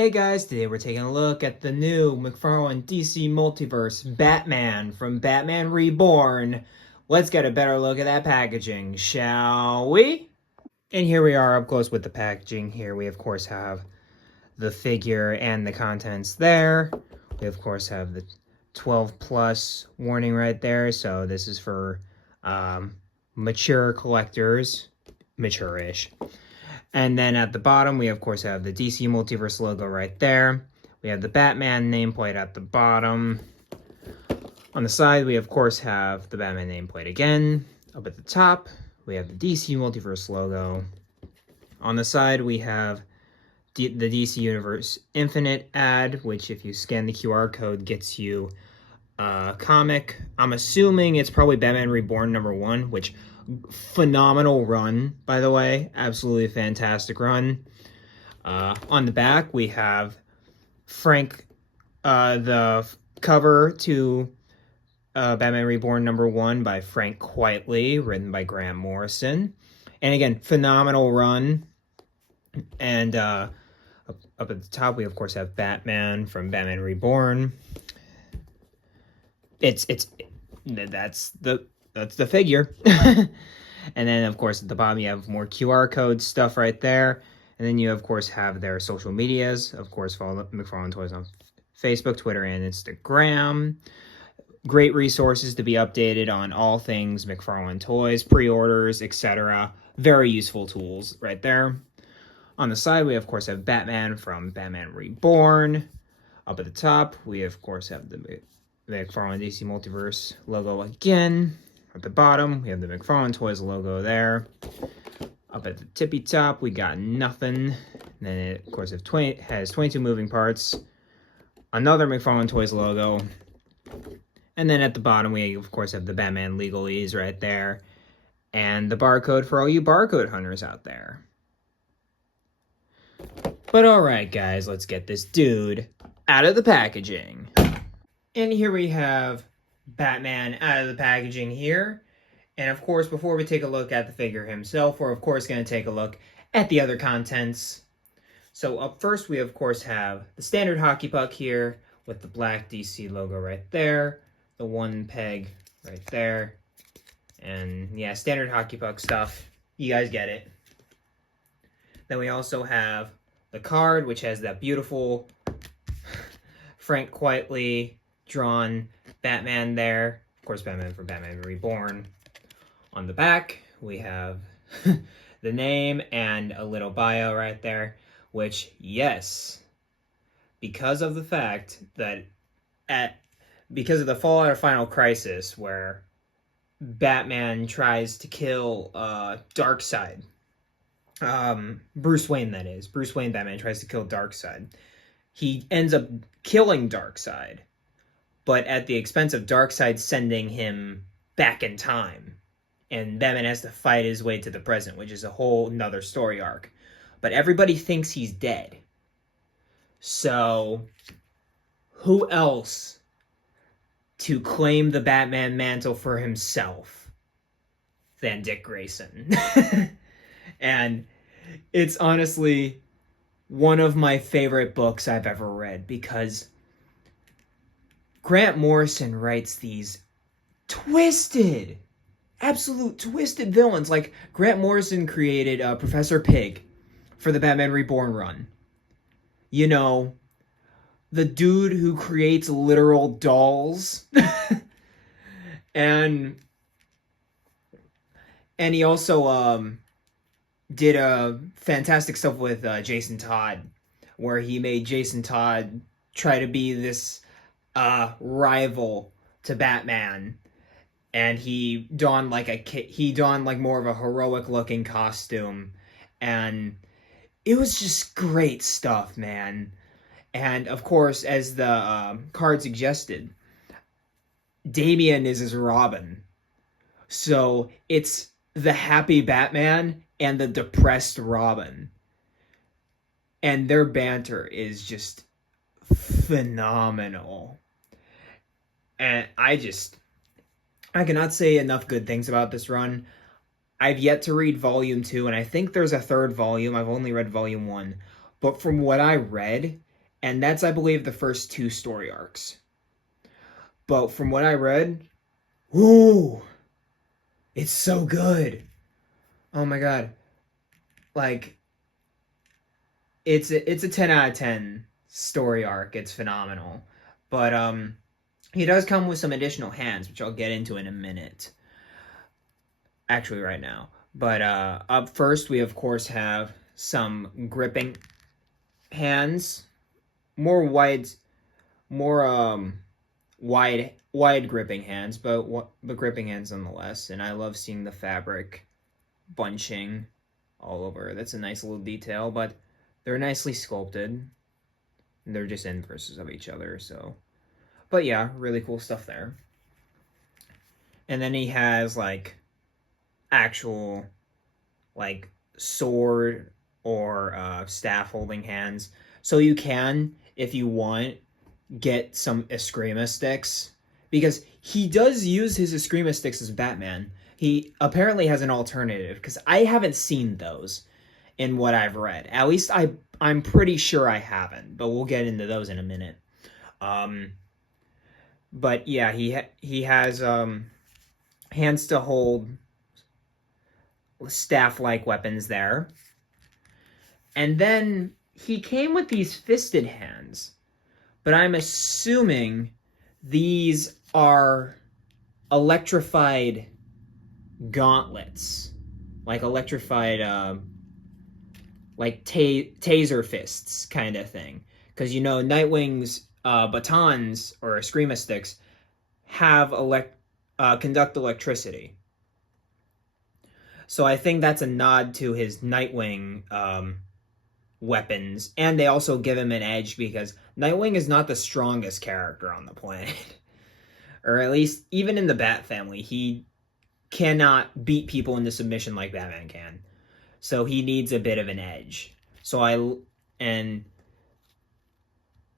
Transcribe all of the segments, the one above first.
Hey guys, today we're taking a look at the new McFarlane DC Multiverse Batman from Batman Reborn. Let's get a better look at that packaging, shall we? And here we are up close with the packaging. Here we of course have the figure and the contents there. We of course have the 12 plus warning right there, so this is for mature collectors, mature-ish. And then at the bottom, we of course have the DC Multiverse logo right there. We have the Batman nameplate at the bottom. On the side, we of course have the Batman nameplate again. Up at the top, we have the DC Multiverse logo. On the side, we have the DC Universe Infinite ad, which if you scan the QR code gets you a comic. I'm assuming it's probably Batman Reborn #1, which phenomenal run, by the way. Absolutely fantastic run. On the back, we have Frank, the cover to Batman Reborn #1 by Frank Quitely, written by Grant Morrison. And again, phenomenal run. And up at the top, we of course have Batman from Batman Reborn. That's the figure. And then of course at the bottom you have more QR code stuff right there, and then you of course have their social medias. Of course, follow McFarlane Toys on Facebook, Twitter, and Instagram. Great resources to be updated on all things McFarlane Toys, pre-orders, etc. Very useful tools right there. On the side we of course have Batman from Batman Reborn. Up at the top we of course have the McFarlane DC Multiverse logo again. At the bottom, we have the McFarlane Toys logo there. Up at the tippy top, we got nothing. And then it, of course, has 22 moving parts. Another McFarlane Toys logo. And then at the bottom, we, of course, have the Batman legalese right there. And the barcode for all you barcode hunters out there. But alright, guys, let's get this dude out of the packaging. And here we have Batman out of the packaging here. And of course, before we take a look at the figure himself, we're of course going to take a look at the other contents. So up first, we of course have the standard hockey puck here with the black DC logo right there, the one peg right there, and yeah, standard hockey puck stuff. You guys get it. Then we also have the card, which has that beautiful Frank Quitely drawn Batman there. Of course, Batman from Batman Reborn. On the back, we have the name and a little bio right there, which, yes, because of the fact that because of the fallout of Final Crisis, where Batman tries to kill Darkseid, Bruce Wayne, that is. Bruce Wayne Batman tries to kill Darkseid. He ends up killing Darkseid, but at the expense of Darkseid sending him back in time. And Batman has to fight his way to the present, which is a whole nother story arc. But everybody thinks he's dead. So, who else to claim the Batman mantle for himself than Dick Grayson? And it's honestly one of my favorite books I've ever read, because Grant Morrison writes these twisted, absolute twisted villains. Like, Grant Morrison created Professor Pig for the Batman Reborn run. You know, the dude who creates literal dolls. and he also did fantastic stuff with Jason Todd, where he made Jason Todd try to be this rival to Batman, and he donned like more of a heroic looking costume, and it was just great stuff, man. And of course, as the card suggested, Damian is his Robin, so it's the happy Batman and the depressed Robin, and their banter is just phenomenal. And I cannot say enough good things about this run. I've yet to read Volume 2, and I think there's a third volume. I've only read Volume 1. But from what I read, And that's, I believe, the first 2 story arcs. But from what I read, whoo, it's so good. Oh my god. Like, it's a 10 out of 10 story arc. It's phenomenal. But he does come with some additional hands, which I'll get into in a minute. Actually, right now. But up first, we of course have some gripping hands, more more wide gripping hands, but gripping hands nonetheless. And I love seeing the fabric bunching all over. That's a nice little detail, but they're nicely sculpted. They're just inverses of each other, so. But yeah, really cool stuff there. And then he has like actual like sword or staff holding hands. So you can, if you want, get some Eskrima sticks, because he does use his Eskrima sticks as Batman. He apparently has an alternative, because I haven't seen those in what I've read. At least I'm pretty sure I haven't, but we'll get into those in a minute. But yeah, he has hands to hold staff-like weapons there. And then he came with these fisted hands, but I'm assuming these are electrified gauntlets, like electrified, like taser fists kind of thing. Because you know, Nightwing's batons or Eskrima sticks have conduct electricity. So I think that's a nod to his Nightwing weapons, and they also give him an edge because Nightwing is not the strongest character on the planet. Or at least, even in the Bat family, he cannot beat people into submission like Batman can. So he needs a bit of an edge. And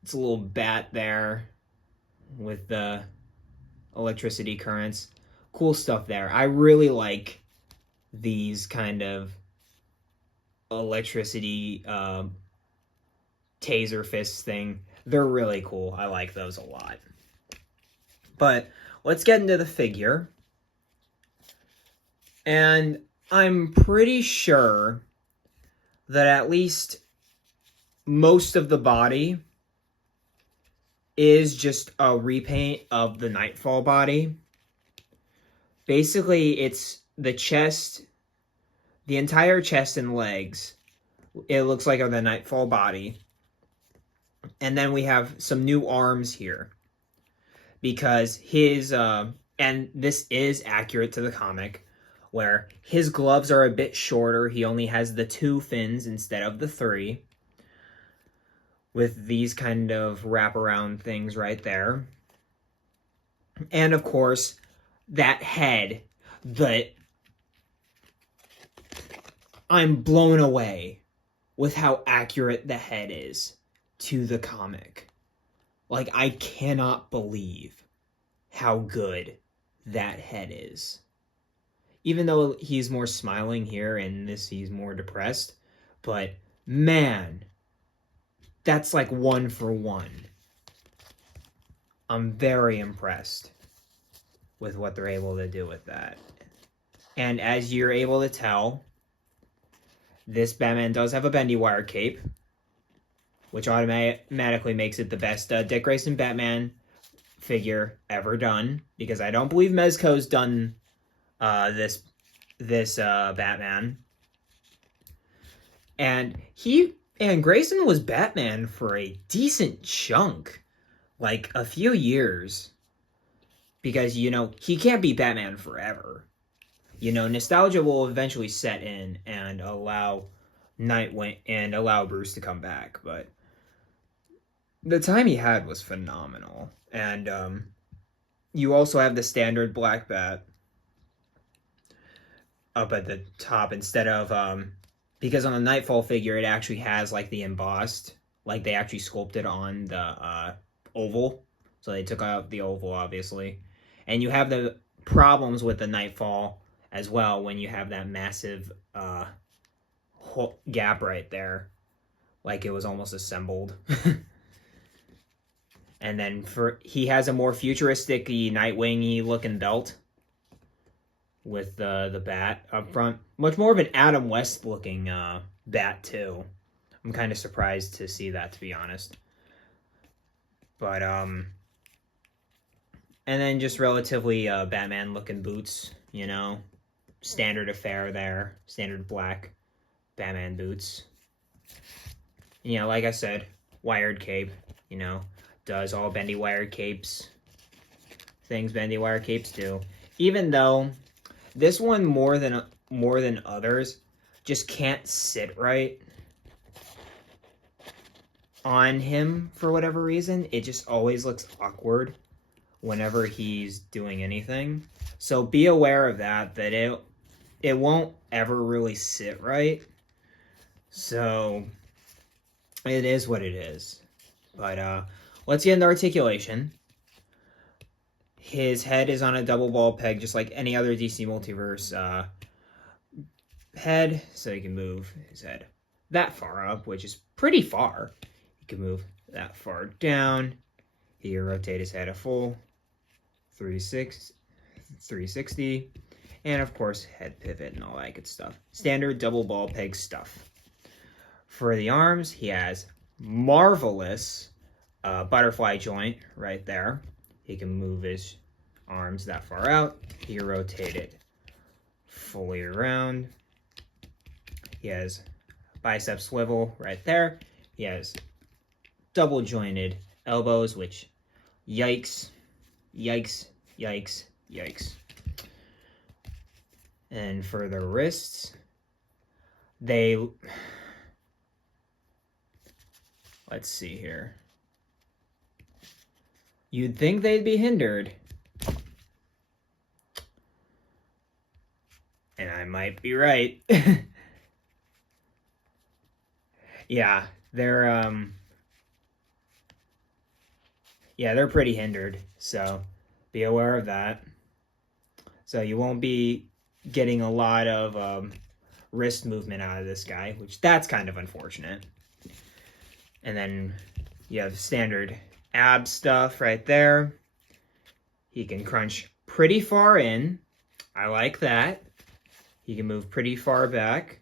it's a little bat there with the electricity currents. Cool stuff there. I really like these kind of electricity taser fists thing. They're really cool. I like those a lot. But let's get into the figure. And I'm pretty sure that at least most of the body is just a repaint of the Nightfall body. Basically, it's the chest, the entire chest and legs. It looks like the Nightfall body. And then we have some new arms here. Because his, and this is accurate to the comic, where his gloves are a bit shorter. He only has the 2 fins instead of the 3. With these kind of wraparound things right there. And of course, that head that I'm blown away with how accurate the head is to the comic. Like, I cannot believe how good that head is. Even though he's more smiling here, and this he's more depressed. But, man, that's like 1 for 1. I'm very impressed with what they're able to do with that. And as you're able to tell, this Batman does have a bendy wire cape, which automatically makes it the best Dick Grayson Batman figure ever done, because I don't believe Mezco's done this Batman. And Grayson was Batman for a decent chunk, like a few years, because, you know, he can't be Batman forever. You know, nostalgia will eventually set in and allow Nightwing and allow Bruce to come back, but the time he had was phenomenal. And you also have the standard Black Bat up at the top instead of because on the Nightfall figure it actually has like the embossed, like they actually sculpted on the oval, so they took out the oval obviously. And you have the problems with the Nightfall as well when you have that massive gap right there, like it was almost assembled. And then he has a more futuristic-y, Nightwing-y looking belt with the bat up front. Much more of an Adam West looking bat too. I'm kind of surprised to see that, to be honest. But and then just relatively Batman looking boots, you know, standard affair there, standard black Batman boots. You know, like I said, wired cape, you know, does all bendy wired capes, things bendy wired capes do. Even though this one more than others just can't sit right on him for whatever reason. It just always looks awkward whenever he's doing anything. So be aware of that it won't ever really sit right. So it is what it is. But let's get into articulation. His head is on a double ball peg, just like any other DC Multiverse head. So he can move his head that far up, which is pretty far. He can move that far down. He can rotate his head a full 360. And of course, head pivot and all that good stuff. Standard double ball peg stuff. For the arms, he has marvelous butterfly joint right there. He can move his arms that far out. He can rotate it fully around. He has bicep swivel right there. He has double jointed elbows, which yikes, yikes, yikes, yikes. And for the wrists, let's see here. You'd think they'd be hindered. And I might be right. Yeah, they're pretty hindered, so be aware of that. So you won't be getting a lot of wrist movement out of this guy, which that's kind of unfortunate. And then you have standard ab stuff right there. He can crunch pretty far in. I like that. He can move pretty far back.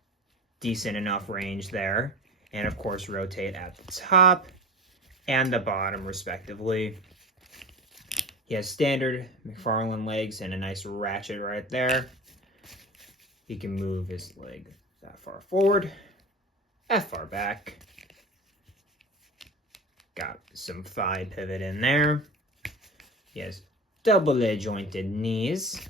Decent enough range there. And of course, rotate at the top and the bottom, respectively. He has standard McFarlane legs and a nice ratchet right there. He can move his leg that far forward, that far back. Got some thigh pivot in there. He has double jointed knees.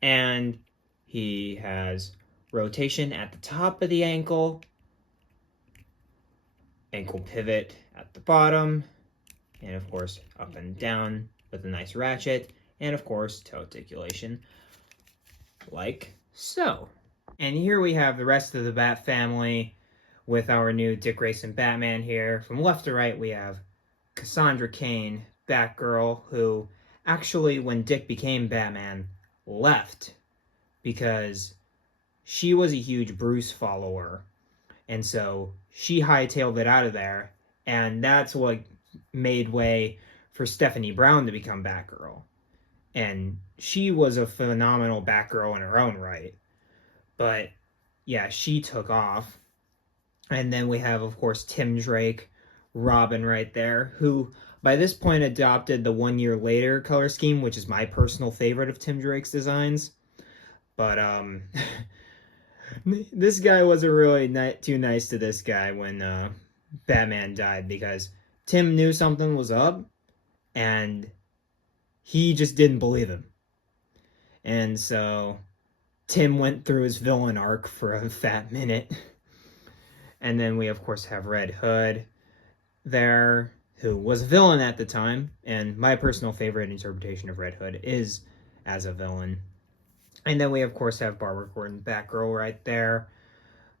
And he has rotation at the top of the ankle pivot at the bottom, and of course up and down with a nice ratchet, and of course toe articulation like so. And here we have the rest of the Bat family with our new Dick Grayson Batman here. From left to right we have Cassandra Cain, Batgirl, who actually, when Dick became Batman, left because she was a huge Bruce follower, and so she hightailed it out of there, and that's what made way for Stephanie Brown to become Batgirl. And she was a phenomenal Batgirl in her own right. But yeah, she took off. And then we have, of course, Tim Drake, Robin right there, who by this point adopted the 1 year later color scheme, which is my personal favorite of Tim Drake's designs. But this guy wasn't really too nice to this guy when Batman died, because Tim knew something was up and he just didn't believe him. And so Tim went through his villain arc for a fat minute. And then we, of course, have Red Hood there, who was a villain at the time. And my personal favorite interpretation of Red Hood is as a villain. And then we, of course, have Barbara Gordon, Batgirl, right there,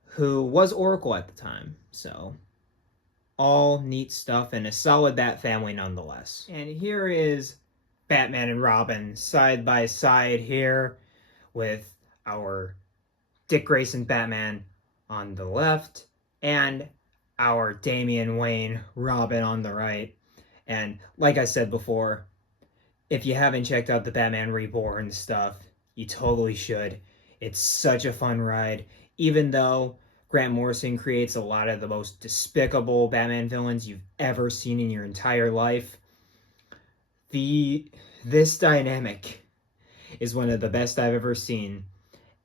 who was Oracle at the time. So all neat stuff and a solid Bat family nonetheless. And here is Batman and Robin side by side here, with our Dick Grayson Batman on the left and our Damian Wayne Robin on the right. And like I said before, if you haven't checked out the Batman Reborn stuff, you totally should. It's such a fun ride. Even though Grant Morrison creates a lot of the most despicable Batman villains you've ever seen in your entire life, the this dynamic is one of the best I've ever seen.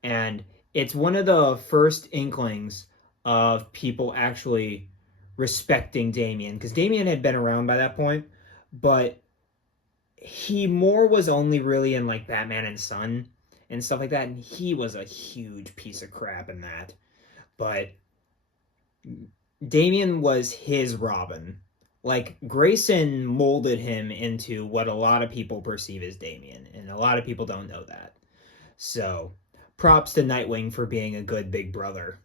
And it's one of the first inklings of people actually respecting Damian, because Damian had been around by that point, but he more was only really in like Batman and Son and stuff like that, and he was a huge piece of crap in that. But Damian was his Robin. Like Grayson molded him into what a lot of people perceive as Damian, and a lot of people don't know that. So, props to Nightwing for being a good big brother.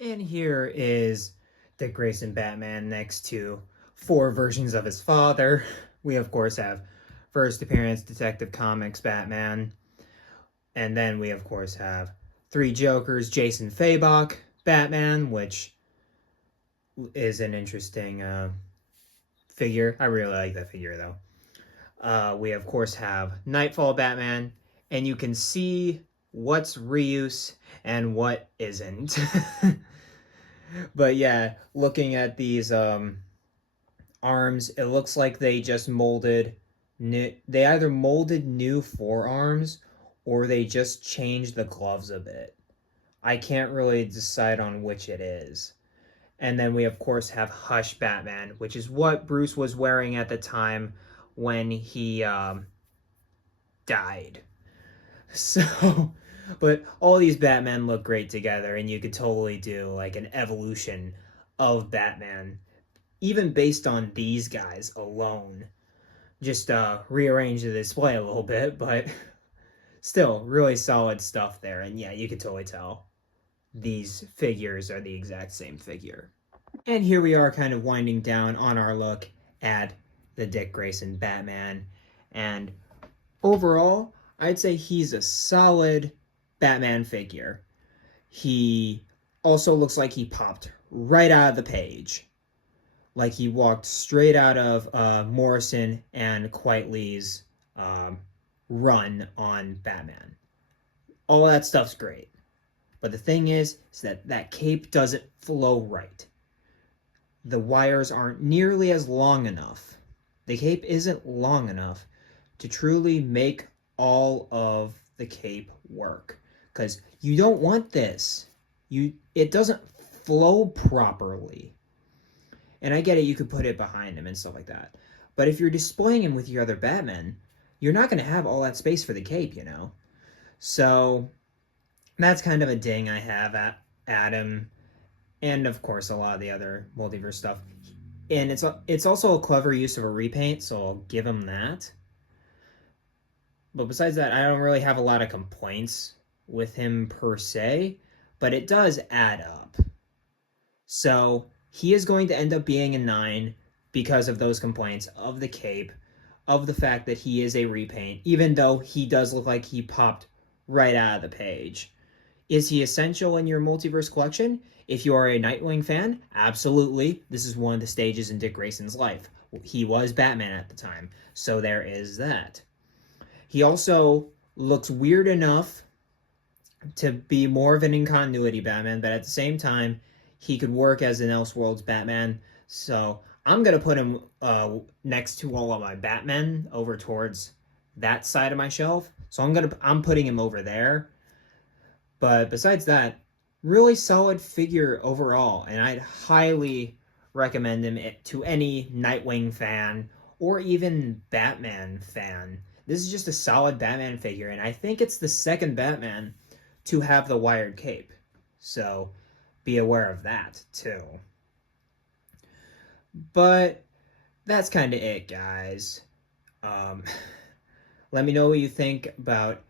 And here is Dick Grayson Batman next to 4 versions of his father. We, of course, have first appearance Detective Comics Batman. And then we, of course, have 3 Jokers, Jason Fabok Batman, which is an interesting figure. I really like that figure, though. We, of course, have Nightfall Batman, and you can see what's reuse and what isn't. But yeah, looking at these arms, it looks like they just molded they either molded new forearms or they just changed the gloves a bit. I can't really decide on which it is. And then we of course have Hush Batman, which is what Bruce was wearing at the time when he died. So, but all these Batman look great together, and you could totally do like an evolution of Batman, even based on these guys alone. Just rearrange the display a little bit, but still really solid stuff there. And yeah, you could totally tell these figures are the exact same figure. And here we are kind of winding down on our look at the Dick Grayson Batman. And overall, I'd say he's a solid Batman figure. He also looks like he popped right out of the page. Like he walked straight out of Morrison and Quitely's run on Batman. All that stuff's great. But the thing is that cape doesn't flow right. The wires aren't nearly as long enough. The cape isn't long enough to truly make all of the cape work, because you don't want this. It doesn't flow properly. And I get it, you could put it behind him and stuff like that. But if you're displaying him with your other Batman, you're not going to have all that space for the cape, you know? So that's kind of a ding I have at him. And of course, a lot of the other multiverse stuff. And it's also a clever use of a repaint, so I'll give him that. But besides that, I don't really have a lot of complaints with him per se, but it does add up. So he is going to end up being a 9 because of those complaints of the cape, of the fact that he is a repaint, even though he does look like he popped right out of the page. Is he essential in your multiverse collection? If you are a Nightwing fan, absolutely. This is one of the stages in Dick Grayson's life. He was Batman at the time, so there is that. He also looks weird enough to be more of an in-continuity Batman, but at the same time, he could work as an Elseworlds Batman. So I'm going to put him next to all of my Batmen over towards that side of my shelf. So I'm putting him over there. But besides that, really solid figure overall, and I'd highly recommend him to any Nightwing fan or even Batman fan. This is just a solid Batman figure, and I think it's the second Batman to have the wired cape. So be aware of that, too. But that's kind of it, guys. Let me know what you think about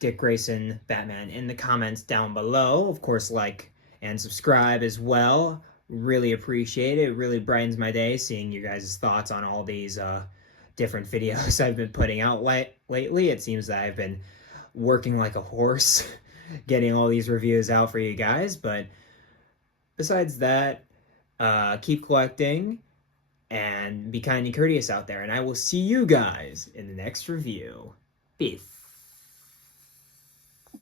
Dick Grayson Batman in the comments down below. Of course, like and subscribe as well. Really appreciate it. It really brightens my day seeing you guys' thoughts on all these different videos I've been putting out lately. It seems that I've been working like a horse getting all these reviews out for you guys. But besides that, Keep collecting and be kind and courteous out there. And I will see you guys in the next review. Peace.